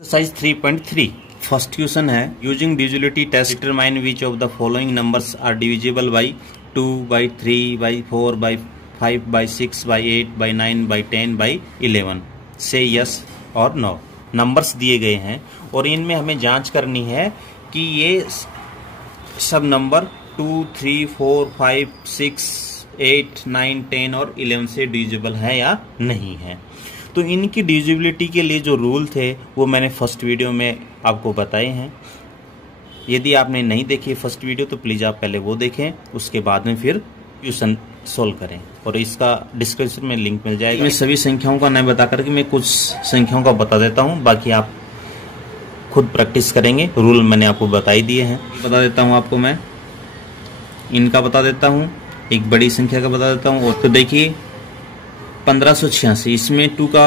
Exercise 3.3 first question है using divisibility test determine which of the following numbers are divisible by 2 by 3 by 4 by 5 by 6 by 8 by 9 by 10 by 11 से yes और no. Numbers दिए गए हैं और इनमें हमें जांच करनी है कि ये सब नंबर 2, 3, 4, 5, 6, 8, 9, 10 और 11 से डिविजिबल है या नहीं है। तो इनकी डिविजिबिलिटी के लिए जो रूल थे वो मैंने फर्स्ट वीडियो में आपको बताए हैं। यदि आपने नहीं देखी फर्स्ट वीडियो तो प्लीज़ आप पहले वो देखें, उसके बाद में फिर क्वेश्चन सोल्व करें और इसका डिस्क्रिप्शन में लिंक मिल जाएगा। मैं सभी संख्याओं का नाम बता करके मैं कुछ संख्याओं का बता देता हूँ, बाकी आप खुद प्रैक्टिस करेंगे। रूल मैंने आपको बता ही दिए हैं। बता देता हूँ आपको, मैं इनका बता देता हूँ, एक बड़ी संख्या का बता देता हूँ। और तो देखिए 1586, इसमें 2 का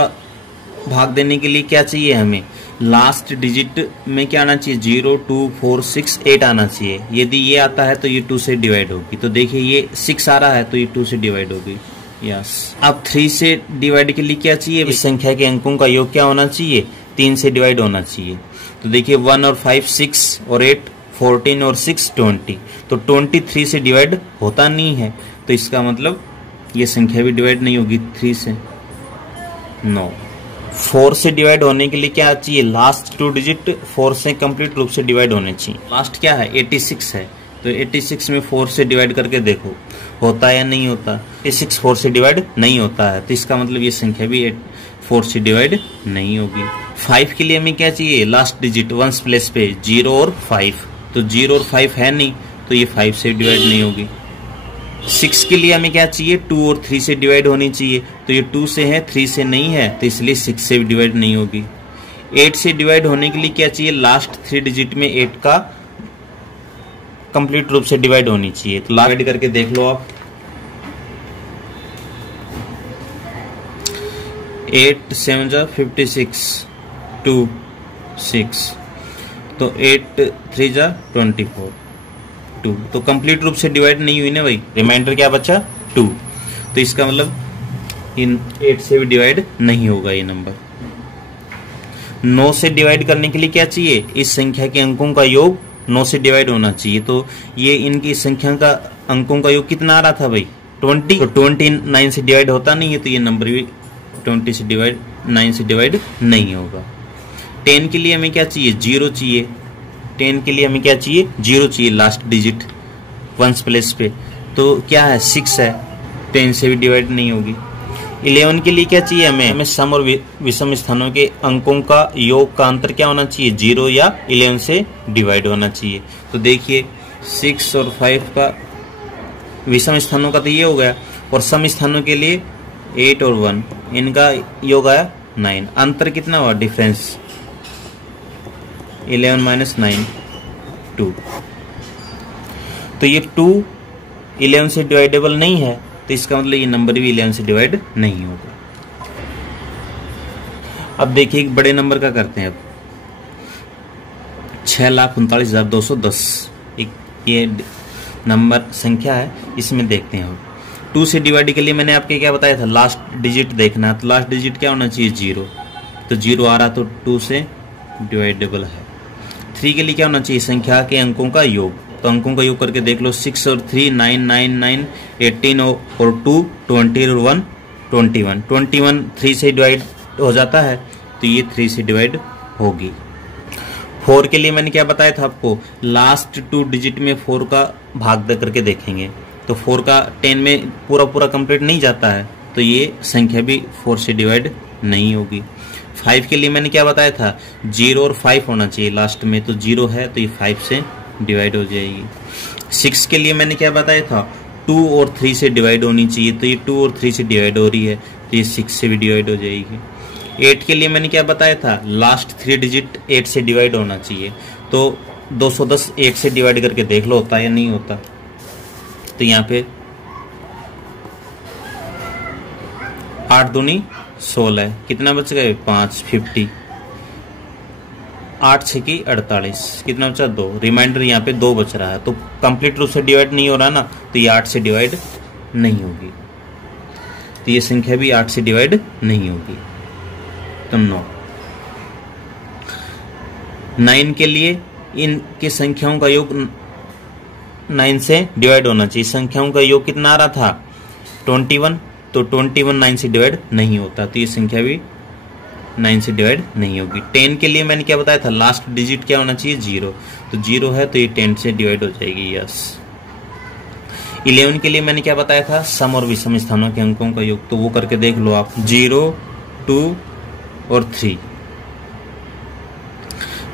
भाग देने के लिए क्या चाहिए हमें, लास्ट डिजिट में क्या आना चाहिए, 0, 2, 4, 6, 8 आना चाहिए। यदि ये आता है तो ये 2 से डिवाइड होगी। तो देखिए ये 6 आ रहा है तो ये 2 से डिवाइड होगी। यस। अब 3 से डिवाइड के लिए क्या चाहिए, इस संख्या के अंकों का योग क्या होना चाहिए, 3 से डिवाइड होना चाहिए। तो देखिए 1 और 5 6 और 8 14 और 6 20। तो 23 से डिवाइड होता नहीं है, तो इसका मतलब ये संख्या भी डिवाइड नहीं होगी 3 से। नो। 4 से डिवाइड होने के लिए क्या चाहिए, लास्ट 2 डिजिट 4 से कंप्लीट रूप से डिवाइड होने चाहिए। लास्ट क्या है, 86 है, तो 86 में 4 से डिवाइड करके देखो होता है या नहीं होता। 86 4 से डिवाइड नहीं होता है, तो इसका मतलब ये संख्या भी 4 से डिवाइड नहीं होगी। 5 के लिए हमें क्या चाहिए, लास्ट डिजिट 1 प्लेस पे 0 और 5, तो 0 और 5 है नहीं, तो ये 5 से डिवाइड नहीं होगी। 6 के लिए हमें क्या चाहिए, 2 और 3 से डिवाइड होनी चाहिए, तो ये 2 से है 3 से नहीं है, तो इसलिए 6 से भी डिवाइड नहीं होगी। 8 से डिवाइड होने के लिए क्या चाहिए, लास्ट 3 डिजिट में 8 का कंप्लीट रूप से डिवाइड होनी चाहिए। तो डिवाइड करके देख लो आप, 8 7 जा 56, 2 6, तो 8 3 जा 24, 2। तो कंप्लीट रूप से डिवाइड नहीं हुई ना भाई, रिमाइंडर क्या बचा 2। तो इसका मतलब इन 8 से भी डिवाइड नहीं होगा ये नंबर। 9 से डिवाइड करने के लिए क्या चाहिए, इस संख्या के अंकों का योग 9 से डिवाइड होना चाहिए। तो ये इनकी संख्या का अंकों का योग कितना आ रहा था भाई, 20। तो 29 से डिवाइड होता नहीं है, तो ये नंबर भी 20 से डिवाइड 9 से डिवाइड नहीं होगा। 10 के लिए हमें क्या चाहिए, 0 चाहिए। 10 के लिए हमें क्या चाहिए, 0 चाहिए, लास्ट डिजिट 1 प्लेस पे, तो क्या है 6 है, 10 से भी डिवाइड नहीं होगी। 11 के लिए क्या चाहिए हमें सम और विषम स्थानों के अंकों का योग का अंतर क्या होना चाहिए, 0 या 11 से डिवाइड होना चाहिए। तो देखिए 6 और 5 का विषम स्थानों का तो ये हो गया, और सम स्थानों के लिए 8 और 1, इनका योग आया 9। अंतर कितना हुआ, डिफरेंस 11 माइनस 9 2। तो ये 2 11 से डिवाइडेबल नहीं है, तो इसका मतलब ये नंबर भी 11 से डिवाइड नहीं होगा। अब देखिए एक बड़े नंबर का करते हैं। अब 6,39,210 एक ये नंबर संख्या है, इसमें देखते हैं। 2 से डिवाइड के लिए मैंने आपके क्या बताया था, लास्ट डिजिट देखना है। तो लास्ट डिजिट क्या होना चाहिए, 0। तो 0 आ रहा तो 2 से डिवाइडेबल है। 3 के लिए क्या होना चाहिए, संख्या के अंकों का योग। तो अंकों का योग करके देख लो, 6 और 3 9 9 9 18 और 2 20 और 1 21। 21 3 से डिवाइड हो जाता है, तो ये 3 से डिवाइड होगी। 4 के लिए मैंने क्या बताया था आपको, लास्ट 2 डिजिट में 4 का भाग दे करके देखेंगे। तो 4 का 10 में पूरा कंप्लीट नहीं जाता है, तो ये संख्या भी 4 से डिवाइड नहीं होगी। 5 के लिए मैंने क्या बताया था, 0 और 5 होना चाहिए लास्ट में, तो 0 है तो ये 5 से डिवाइड हो जाएगी। 6 के लिए मैंने क्या बताया था, 2 और 3 से डिवाइड होनी चाहिए, तो ये 2 और 3 से डिवाइड हो रही है, तो ये 6 से भी डिवाइड हो जाएगी। 8 के लिए मैंने क्या बताया था, लास्ट 3 डिजिट 8 से डिवाइड होना चाहिए। तो 210 8 से डिवाइड करके देख लो होता है या नहीं होता। तो यहाँ पे 8 दूनी 16, कितना बच गए 5 50, 8 6 की 48, कितना बचा 2, रिमाइंडर यहाँ पे 2 बच रहा है। तो कंप्लीट रूप से डिवाइड नहीं हो रहा ना, तो ये 8 से डिवाइड नहीं होगी, तो ये संख्या भी 8 से डिवाइड नहीं होगी। तो 9। 9 के लिए इनके संख्याओं का योग 9 से डिवाइड होना चाहिए। संख्याओं का योग कितना आ रहा था 21, तो 21 9 से डिवाइड नहीं होता, तो ये संख्या भी 9 से डिवाइड नहीं होगी। 10 के लिए मैंने क्या बताया था, लास्ट डिजिट क्या होना चाहिए 0, तो 0 है तो ये 10 से डिवाइड हो जाएगी, यस। 11 के लिए मैंने क्या बताया था, सम और विषम स्थानों के अंकों का योग, तो वो करके देख लो आप, 0 2 और 3।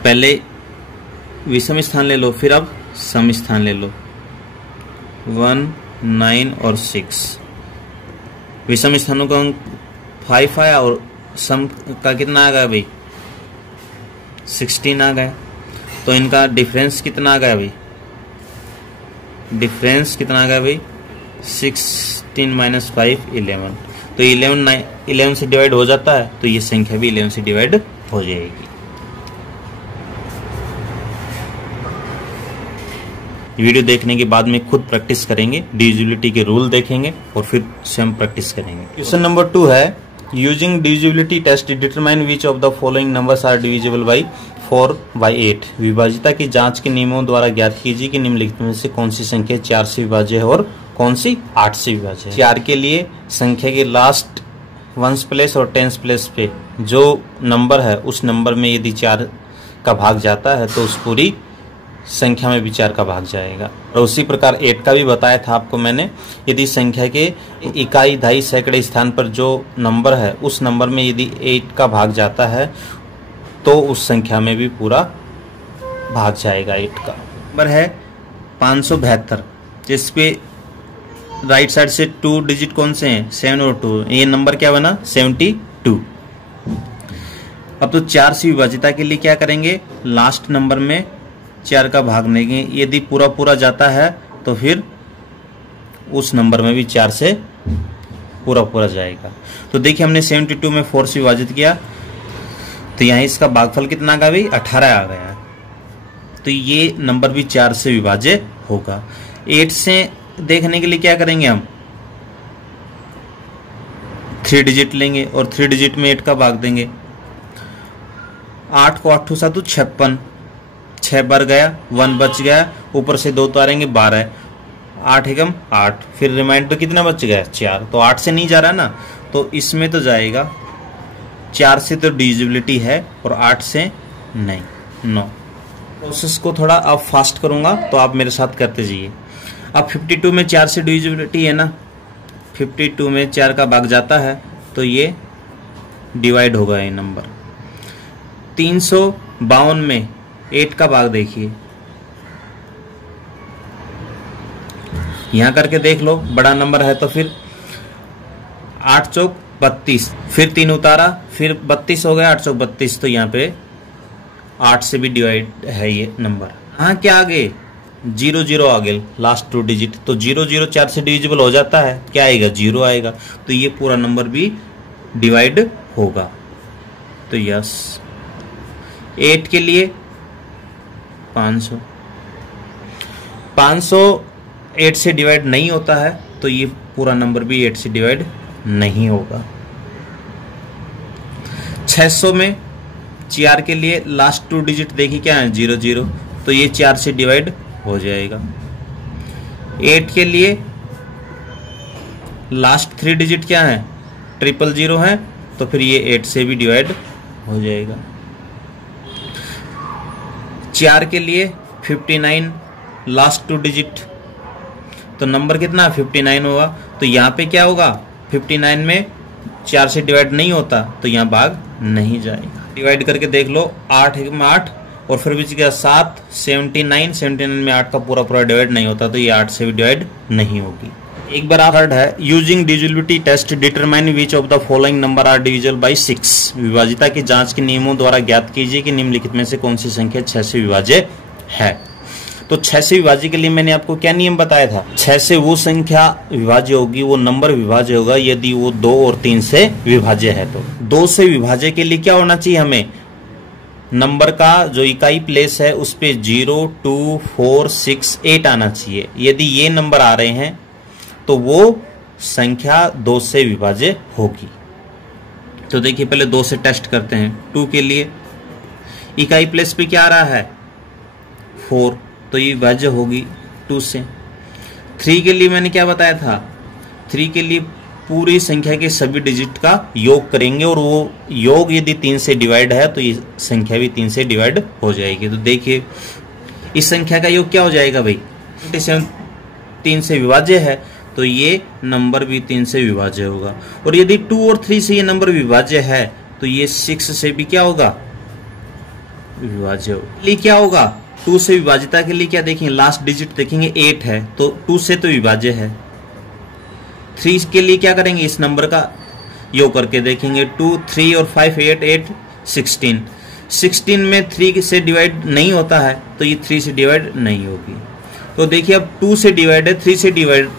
पहले विषम स्थान ले लो, फिर अब सम स्थान ले लो, 1 9 और 6। विषम स्थानों का अंक 5 आया और सम का कितना आ गया भाई 16 आ गया, तो इनका डिफरेंस कितना आ गया भाई, डिफरेंस कितना आ गया भाई 16 माइनस 5 11, तो 11 से डिवाइड हो जाता है, तो ये संख्या भी 11 से डिवाइड हो जाएगी। वीडियो देखने के बाद में खुद प्रैक्टिस करेंगे, डिविजिबिलिटी के रूल देखेंगे और फिर स्वयं प्रैक्टिस करेंगे। क्वेश्चन नंबर 2 है, using divisibility test determine which of the following numbers are divisible by 4 by 8। विभाज्यता की जांच के नियमों द्वारा ज्ञात कीजिए कि निम्नलिखित में से कौन सी संख्या 4 से विभाज्य है और कौन सी 8 से विभाज्य है। 4 के लिए संख्या के लास्ट 1s प्लेस और 10s प्लेस पे जो नंबर है उस नंबर में यदि 4 का भाग जाता है तो उस पूरी संख्या में भी 4 का भाग जाएगा। और उसी प्रकार 8 का भी बताया था आपको मैंने, यदि संख्या के इकाई, दहाई, सैकड़े स्थान पर जो नंबर है उस नंबर में यदि 8 का भाग जाता है तो उस संख्या में भी पूरा भाग जाएगा 8 का। नंबर है 572, जिसपे राइट साइड से 2 डिजिट कौन से हैं 7 और 2, ये नंबर क्या बना 72। अब तो 4 से विभाज्यता के लिए क्या करेंगे, लास्ट नंबर में 4 का भाग देंगे, यदि पूरा पूरा जाता है तो फिर उस नंबर में भी 4 से पूरा पूरा जाएगा। तो देखिए हमने 72 में 4 से विभाजित किया तो यहाँ इसका भागफल कितना आ गया भाई 18 आ गया, तो ये नंबर भी 4 से विभाज्य होगा। 8 से देखने के लिए क्या करेंगे, हम 3 डिजिट लेंगे और 3 डिजिट में 8 का भाग देंगे। 8 को 8 7 56, 6 बार गया, 1 बच गया, ऊपर से 2 उतारेंगे 12, 8 एकम 8, फिर रिमाइंडर कितना बच गया 4, तो 8 से नहीं जा रहा ना, तो इसमें तो जाएगा 4 से तो डिविजिबिलिटी है और 8 से नहीं, 9। प्रोसेस को थोड़ा अब फास्ट करूंगा तो आप मेरे साथ करते जाइए। अब 52 में 4 से डिविजिबिलिटी है ना, 52 में 4 का भाग जाता है तो ये डिवाइड होगा ये नंबर। 352 में 8 का भाग देखिए, यहां करके देख लो, बड़ा नंबर है तो फिर 8 चौक 32, फिर 3 उतारा, फिर 32 हो गया, 8 चौक 32, तो यहाँ पे 8 से भी डिवाइड है ये नंबर। हाँ क्या आगे 0 0 आ गए लास्ट 2 डिजिट, तो 0 0 4 से डिविजिबल हो जाता है, क्या आएगा 0 आएगा, तो ये पूरा नंबर भी डिवाइड होगा, तो यस। 8 के लिए 500, 500 8 से डिवाइड नहीं होता है, तो ये पूरा नंबर भी 8 से डिवाइड नहीं होगा। 600 में 4 के लिए लास्ट 2 डिजिट देखिए क्या है 0 0, तो ये 4 से डिवाइड हो जाएगा। 8 के लिए लास्ट 3 डिजिट क्या है 000 है, तो फिर ये 8 से भी डिवाइड हो जाएगा। 4 के लिए 59 लास्ट 2 डिजिट, तो नंबर कितना 59 होगा, तो यहाँ पे क्या होगा 59 में 4 से डिवाइड नहीं होता, तो यहाँ भाग नहीं जाएगा। डिवाइड करके देख लो, 8 में 8 और फिर बीच गया 7, 79 में 8 का पूरा पूरा डिवाइड नहीं होता, तो ये 8 से भी डिवाइड नहीं होगी। एक बार थर्ड है, using divisibility test determine which of the following number are divisible by 6। विभाज्यता की जांच के नियमों द्वारा ज्ञात कीजिए कि निम्नलिखित में से कौन सी संख्या 6 से विभाज्य है। तो 6 से विभाज्य के लिए मैंने आपको क्या नियम बताया था, 6 से वो संख्या विभाज्य होगी, वो नंबर विभाज्य होगा यदि वो 2 और 3 से विभाज्य है। तो 2 से विभाज्य के लिए क्या होना चाहिए, हमें नंबर का जो इकाई प्लेस है उस पे 0 2 4 6 8 आना चाहिए। यदि ये नंबर आ रहे हैं तो वो संख्या 2 से विभाज्य होगी। तो देखिए पहले 2 से टेस्ट करते हैं। 2 के लिए इकाई प्लेस पे क्या आ रहा है 4, तो ये विभाज्य होगी 2 से। 3 के लिए मैंने क्या बताया था, 3 के लिए पूरी संख्या के सभी डिजिट का योग करेंगे और वो योग यदि 3 से डिवाइड है तो ये संख्या भी 3 से डिवाइड हो जाएगी। तो देखिए इस संख्या का योग क्या हो जाएगा भाई, 27 3 से विभाज्य है तो ये नंबर भी 3 से विभाज्य होगा। और यदि 2 और 3 से ये नंबर विभाज्य है तो ये 6 से भी क्या होगा, विभाज्य होगा। लिए क्या होगा, 2 से विभाज्यता के लिए क्या देखेंगे, लास्ट डिजिट देखेंगे 8 है तो 2 से तो विभाज्य है। 3 के लिए क्या करेंगे, इस नंबर का योग करके देखेंगे, 2 3 और 5 8 8 16। 16 में 3 से डिवाइड नहीं होता है तो ये 3 से डिवाइड नहीं होगी। तो देखिए अब 2 से डिवाइड है, 3 से डिवाइड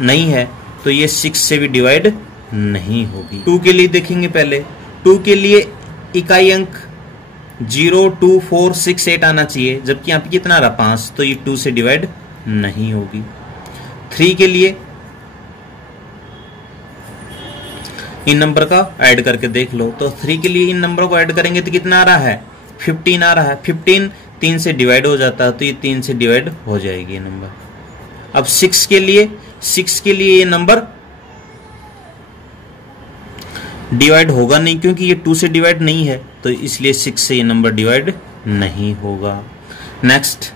नहीं है तो ये 6 से भी डिवाइड नहीं होगी। 2 के लिए देखेंगे पहले, 2 के लिए इकाई अंक 0 2 4 6 8 आना चाहिए, जबकि यहाँ पे कितना रहा 5, तो ये 2 से डिवाइड नहीं होगी। 3 के लिए इन नंबर का ऐड करके देख लो, तो 3 के लिए इन नंबरों को ऐड करेंगे तो कितना आ रहा है 15 आ रहा है। 15 3 से डिवाइड हो जाता है तो ये 3 से डिवाइड हो जाएगी ये नंबर। अब 6 के लिए ये नंबर डिवाइड होगा नहीं क्योंकि ये 2 से डिवाइड नहीं है, तो इसलिए 6 से ये नंबर डिवाइड नहीं होगा। नेक्स्ट,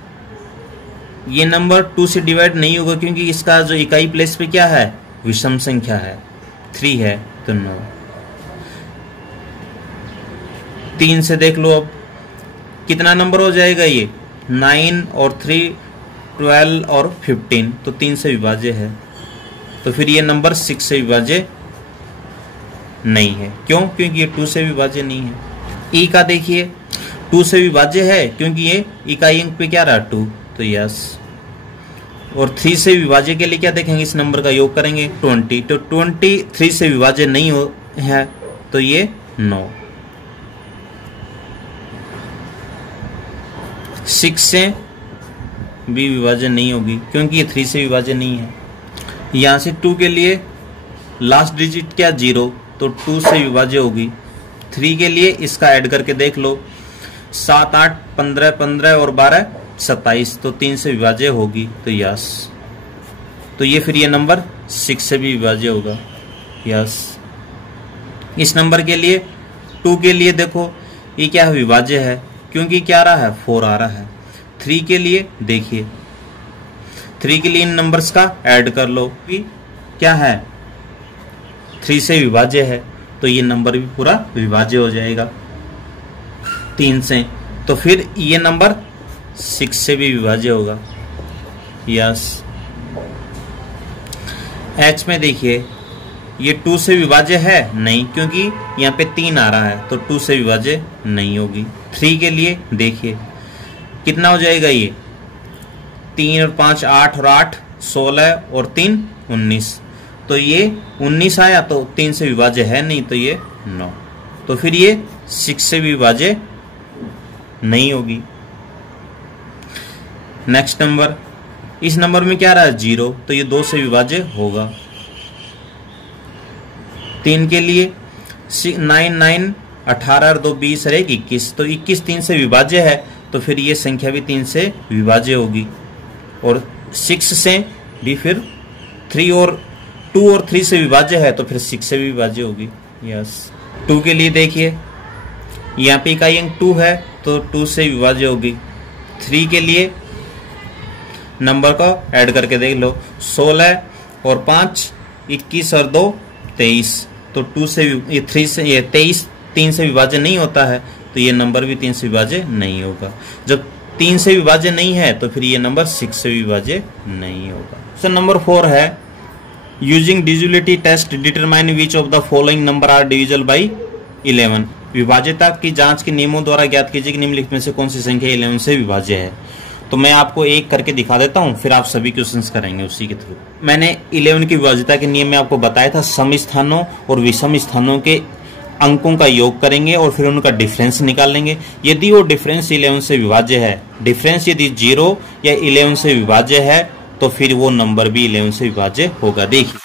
ये नंबर 2 से डिवाइड नहीं होगा क्योंकि इसका जो इकाई प्लेस पे क्या है, विषम संख्या है, 3 है तो 9। 3 से देख लो अब कितना नंबर हो जाएगा, ये 9 और 3 12 और 15, तो 3 से विभाज्य है, तो फिर ये नंबर 6 से विभाज्य नहीं है। क्यों, क्योंकि ये 2 से विभाज्य नहीं है। ई का देखिए 2 से विभाज्य है क्योंकि ये इकाई अंक पे क्या रहा 2, तो यस। और 3 से विभाज्य के लिए क्या देखेंगे, इस नंबर का योग करेंगे 20, तो 20 3 से विभाज्य नहीं हो है तो ये 9। 6 से भी विभाजन नहीं होगी क्योंकि ये 3 से विभाजन नहीं है। यहां से 2 के लिए लास्ट डिजिट क्या 0, तो 2 से विभाज्य होगी। 3 के लिए इसका ऐड करके देख लो, 7 8 15 15 और 12 27, तो 3 से विभाज्य होगी, तो यस। तो ये फिर ये नंबर 6 से भी विभाज्य होगा, यस। इस नंबर के लिए 2 के लिए देखो ये क्या है, विभाज्य है क्योंकि क्या आ रहा है 4 आ रहा है। 3 के लिए देखिए, 3 के लिए इन नंबर्स का ऐड कर लो, क्या है 3 से विभाज्य है तो ये नंबर भी पूरा विभाज्य हो जाएगा 3 से, तो फिर ये नंबर 6 से भी विभाज्य होगा, यस। H में देखिए ये 2 से विभाज्य है नहीं क्योंकि यहाँ पे 3 आ रहा है तो 2 से विभाज्य नहीं होगी। 3 के लिए देखिए कितना हो जाएगा, ये 3 और 5 8 और 8 16 और 3 19, तो ये 19 आया तो 3 से विभाज्य है नहीं तो ये 9, तो फिर ये 6 से विभाज्य नहीं होगी। नेक्स्ट नंबर, इस नंबर में क्या रहा है 0, तो ये 2 से विभाज्य होगा। 3 के लिए 9 9 18 और 2 20 और 1 21, तो 21 3 से विभाज्य है तो फिर ये संख्या भी 3 से विभाज्य होगी। और 6 से भी फिर 3 और 2 और 3 से विभाज्य है तो फिर 6 से भी विभाज्य होगी, यस। 2 के लिए देखिए यहाँ पे इकाई अंक 2 है तो 2 से विभाज्य होगी। 3 के लिए नंबर का ऐड करके देख लो, 16 और 5 21 और 2 23, तो 2 से ये 3 से ये 23 3 से विभाज्य नहीं होता है तो ये नंबर भी 3 से विभाज्य नहीं होगा। जब 3 से विभाज्य नहीं है तो फिर ये नंबर 6 से विभाज्य नहीं होगा। सो नंबर 4 है, using divisibility test determine which of the following number are divisible by 11। विभाज्यता की जांच के नियमों द्वारा ज्ञात कीजिए कि निम्नलिखित में से कौन सी संख्या 11 से विभाज्य है। तो मैं आपको एक करके दिखा देता हूं, फिर आप सभी क्वेश्चंस करेंगे उसी के थ्रू। मैंने 11 की विभाज्यता के नियम में आपको बताया था, सम स्थानों और विषम स्थानों के अंकों का योग करेंगे और फिर उनका डिफरेंस निकालेंगे। यदि वो डिफरेंस 11 से विभाज्य है, डिफरेंस यदि 0 या 11 से विभाज्य है तो फिर वो नंबर भी 11 से विभाज्य होगा। देखिए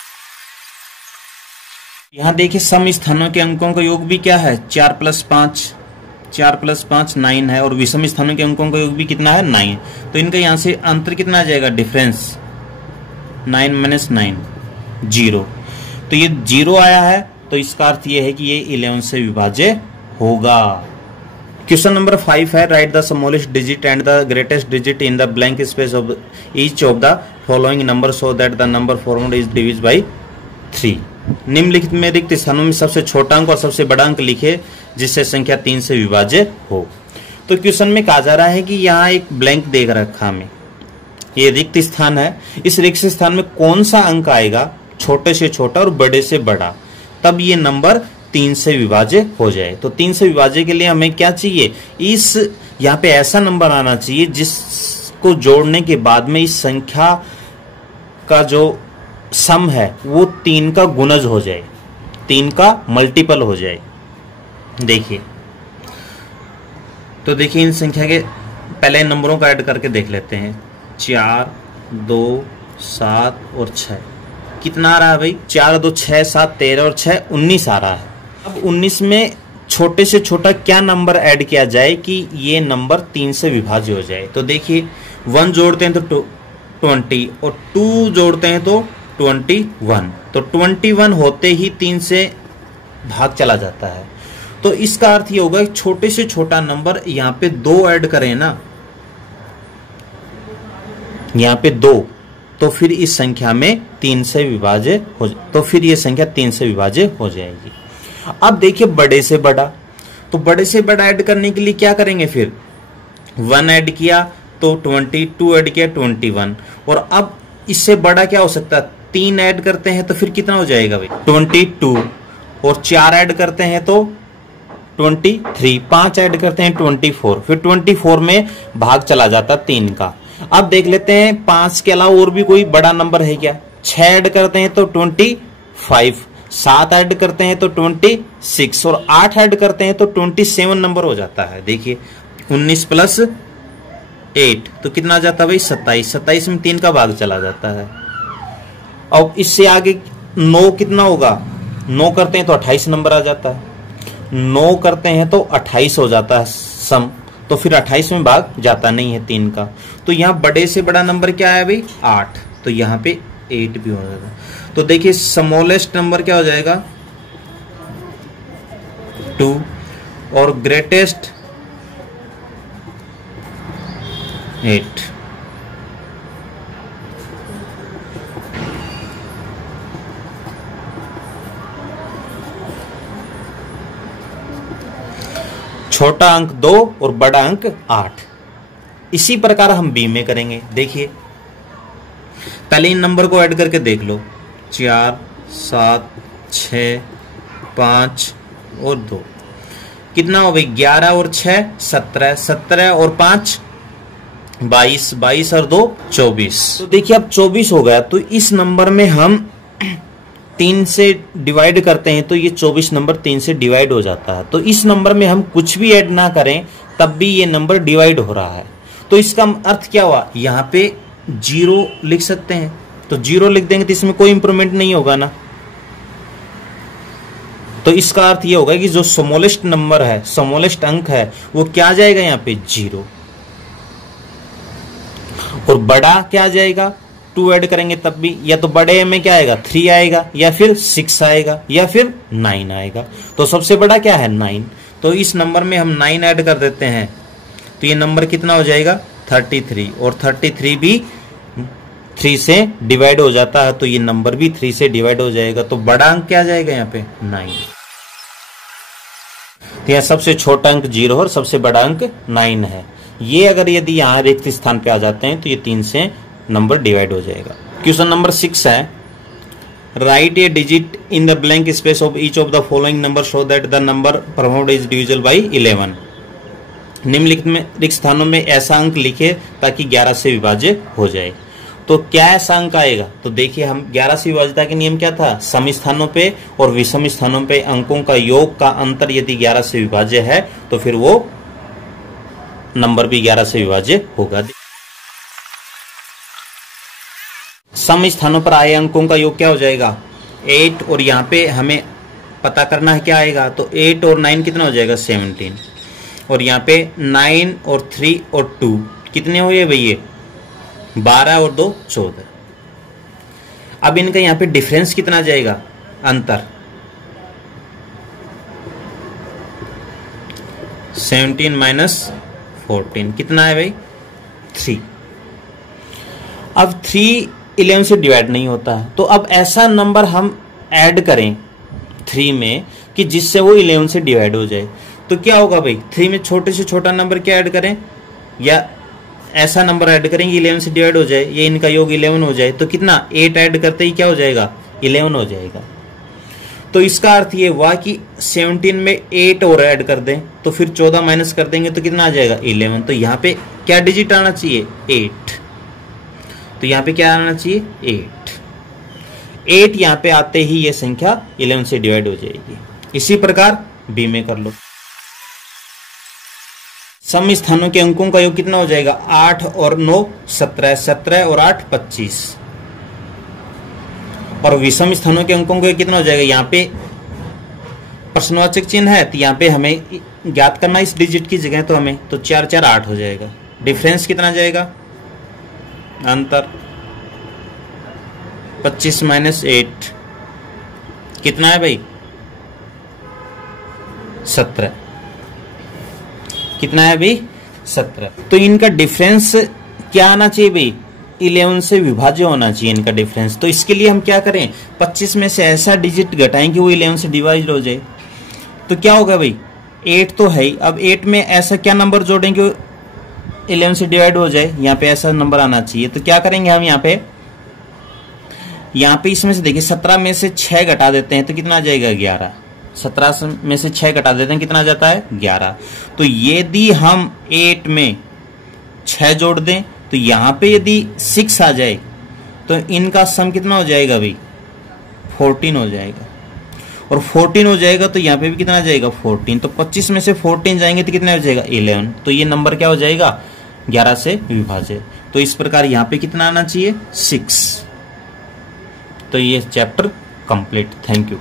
यहाँ देखिए सम स्थानों के अंकों का योग भी क्या है 4 + 5, 4 + 5 9 है और विषम स्थानों के अंकों का योग भी कितना है 9। तो इनका यहाँ से अंतर कितना आ जाएगा, डिफरेंस 9 - 9 0। तो ये 0 आया है, तो इसका अर्थ ये है कि ये 11 से विभाज्य होगा। क्वेश्चन नंबर 5 है, write the smallest digit and the greatest digit in the blank space of each of the following number so that the number formed is डिविज्ड बाय 3। निम्नलिखित में रिक्त स्थानों में सबसे छोटा अंक और सबसे बड़ा अंक लिखे जिससे संख्या 3 से विभाज्य हो। तो क्वेश्चन में कहा जा रहा है कि यहाँ एक ब्लैंक देख रखा हमें, ये रिक्त स्थान है, इस रिक्त स्थान में कौन सा अंक आएगा छोटे से छोटा और बड़े से बड़ा, तब ये नंबर 3 से विभाज्य हो जाए। तो 3 से विभाज्य के लिए हमें क्या चाहिए, इस यहाँ पे ऐसा नंबर आना चाहिए जिसको जोड़ने के बाद में इस संख्या का जो सम है वो 3 का गुणज हो जाए, 3 का मल्टीपल हो जाए। देखिए, तो देखिए इन संख्या के पहले नंबरों का ऐड करके देख लेते हैं। 4 2 7 और 6 कितना आ रहा है भाई, 4 2 6 7 13 और 6 19 आ रहा है। अब 19 में छोटे से छोटा क्या नंबर ऐड किया जाए कि ये नंबर 3 से विभाज्य हो जाए। तो देखिए 1 जोड़ते हैं तो 20 और 2 जोड़ते हैं तो 21। तो 21 होते ही 3 से भाग चला जाता है। तो इसका अर्थ ये होगा कि छोटे से छोटा नंबर यहाँ पे 2 ऐड करें ना, यहाँ पे 2, तो फिर इस संख्या में 3 से विभाज्य हो, तो फिर ये संख्या 3 से विभाज्य हो जाएगी। अब देखिए बड़े से बड़ा, तो बड़े से बड़ा ऐड करने के लिए क्या करेंगे, फिर 1 ऐड किया तो 20, 2 ऐड किया 21, और अब इससे बड़ा क्या हो सकता है, 3 ऐड करते हैं तो फिर कितना हो जाएगा भाई 22, और 4 ऐड करते हैं तो 23, 5 ऐड करते हैं 24, फिर 24 में भाग चला जाता 3 का। अब देख लेते हैं 5 के अलावा और भी कोई बड़ा नंबर है क्या, 6 ऐड करते हैं तो 25, 7 ऐड करते हैं तो 26, और 8 ऐड करते हैं तो 27 नंबर हो जाता है। देखिए 19 + 8 तो कितना आ जाता है भाई 27, 27 में 3 का भाग चला जाता है। अब इससे आगे 9 कितना होगा, 9 करते हैं तो 28 नंबर आ जाता है, 9 करते हैं तो 28 हो जाता है सम, तो फिर 28 में भाग जाता नहीं है 3 का। तो यहाँ बड़े से बड़ा नंबर क्या है भाई 8, तो यहाँ पे 8 भी हो जाएगा। तो देखिए स्मॉलेस्ट नंबर क्या हो जाएगा 2 और ग्रेटेस्ट 8। छोटा अंक 2 और बड़ा अंक 8। इसी प्रकार हम बी में करेंगे। देखिए पहले इन नंबर को ऐड करके देख लो, 4 7 6 5 और 2 कितना हो भाई 11 और 6 17, 17 और 5 22, 22 और 2 24। तो देखिए अब 24 हो गया, तो इस नंबर में हम 3 से डिवाइड करते हैं तो ये 24 नंबर 3 से डिवाइड हो जाता है। तो इस नंबर में हम कुछ भी ऐड ना करें तब भी ये नंबर डिवाइड हो रहा है। तो इसका अर्थ क्या हुआ, यहाँ पे 0 लिख सकते हैं, तो 0 लिख देंगे तो इसमें कोई इंप्रूवमेंट नहीं होगा ना। तो इसका अर्थ ये होगा कि जो स्मॉलेस्ट नंबर है, स्मॉलेस्ट अंक है, वो क्या आ जाएगा यहाँ पे 0, और बड़ा क्या आ जाएगा 2 ऐड करेंगे तब भी, या तो बड़े में क्या आएगा 3 आएगा, या फिर 6 आएगा, या फिर 9 आएगा। तो सबसे बड़ा क्या है 9, तो इस नंबर में हम 9 ऐड कर देते हैं तो ये नंबर कितना हो जाएगा 33, और 33 भी 3 से डिवाइड हो जाता है, तो ये नंबर भी 3 से डिवाइड हो जाएगा। तो बड़ा अंक क्या आ जाएगा यहाँ पे 9। तो यहाँ सबसे छोटा अंक 0 और सबसे बड़ा अंक 9 है। ये अगर यदि यहाँ रिक्त स्थान पे आ जाते हैं तो ये 3 से नंबर डिवाइड हो जाएगा। क्वेश्चन नंबर 6 है, right A digit in the blank space of each of the following number so that the number performed is divisible by 11। निम्नलिखित में रिक्त स्थानों में ऐसा अंक लिखे ताकि 11 से विभाज्य हो जाए। तो क्या ऐसा अंक आएगा, तो देखिए हम 11 से विभाज्यता के नियम क्या था, सम स्थानों पे और विषम स्थानों पे अंकों का योग का अंतर यदि 11 से विभाज्य है तो फिर वो नंबर भी 11 से विभाज्य होगा। सम स्थानों पर आए अंकों का योग क्या हो जाएगा 8, और यहाँ पे हमें पता करना है क्या आएगा, तो 8 और 9 कितना हो जाएगा 17, और यहाँ पे 9 और 3 और 2 कितने हुए भाई? ये 12 और 2 14। अब इनका यहाँ पे डिफरेंस कितना जाएगा? अंतर 17 माइनस 14 कितना है भाई? 3। अब 3 11 से डिवाइड नहीं होता है, तो अब ऐसा नंबर हम ऐड करें 3 में कि जिससे वो 11 से डिवाइड हो जाए। तो क्या होगा भाई? 3 में छोटे से छोटा नंबर क्या ऐड करें, या ऐसा नंबर ऐड करेंगे 11 से डिवाइड हो जाए, ये इनका योग 11 हो जाए। तो कितना? 8 ऐड करते ही क्या हो जाएगा? 11 हो जाएगा। तो इसका अर्थ ये हुआ कि 17 में 8 और ऐड कर दें तो फिर 14 माइनस कर देंगे तो कितना आ जाएगा? 11। तो यहाँ पे क्या डिजिट आना चाहिए? 8। तो यहाँ पे क्या आना चाहिए? 8 यहाँ पे आते ही ये संख्या 11 से डिवाइड हो जाएगी। इसी प्रकार बी में कर लो। सम स्थानों के अंकों का योग कितना हो जाएगा? 8 और 9 17, 17 और 8 25। और विषम स्थानों के अंकों का कितना हो जाएगा? यहाँ पे प्रश्नवाचक चिन्ह है तो यहाँ पे हमें ज्ञात करना इस डिजिट की जगह, तो हमें तो 4 4 8 हो जाएगा। डिफरेंस कितना जाएगा? अंतर 25 माइनस 8 कितना है भाई? 17। कितना है भाई? 17। तो इनका डिफरेंस क्या आना चाहिए भाई? 11 से विभाज्य होना चाहिए इनका डिफरेंस। तो इसके लिए हम क्या करें? 25 में से ऐसा डिजिट घटाएं कि वो 11 से डिवाइड हो जाए। तो क्या होगा भाई? 8 तो है ही, अब 8 में ऐसा क्या नंबर जोड़ेंगे 11 से डिवाइड हो जाए? यहाँ पे ऐसा नंबर आना चाहिए। तो क्या करेंगे हम यहाँ पे इसमें से देखिए 17 में से 6 घटा देते हैं तो कितना आ जाएगा? 11। 17 में से 6 घटा देते हैं कितना आ जाता है? 11। तो यदि हम 8 में 6 जोड़ दें तो यहाँ पे यदि 6 आ जाए तो इनका सम कितना हो जाएगा भाई? 14 हो जाएगा। और 14 हो जाएगा तो यहाँ पे भी कितना आ जाएगा? 14। तो 25 में से 14 जाएंगे तो कितना हो जाएगा? 11। तो ये नंबर क्या हो जाएगा? 11 से विभाज्य। तो इस प्रकार यहाँ पे कितना आना चाहिए? 6। तो ये चैप्टर कंप्लीट। Thank you.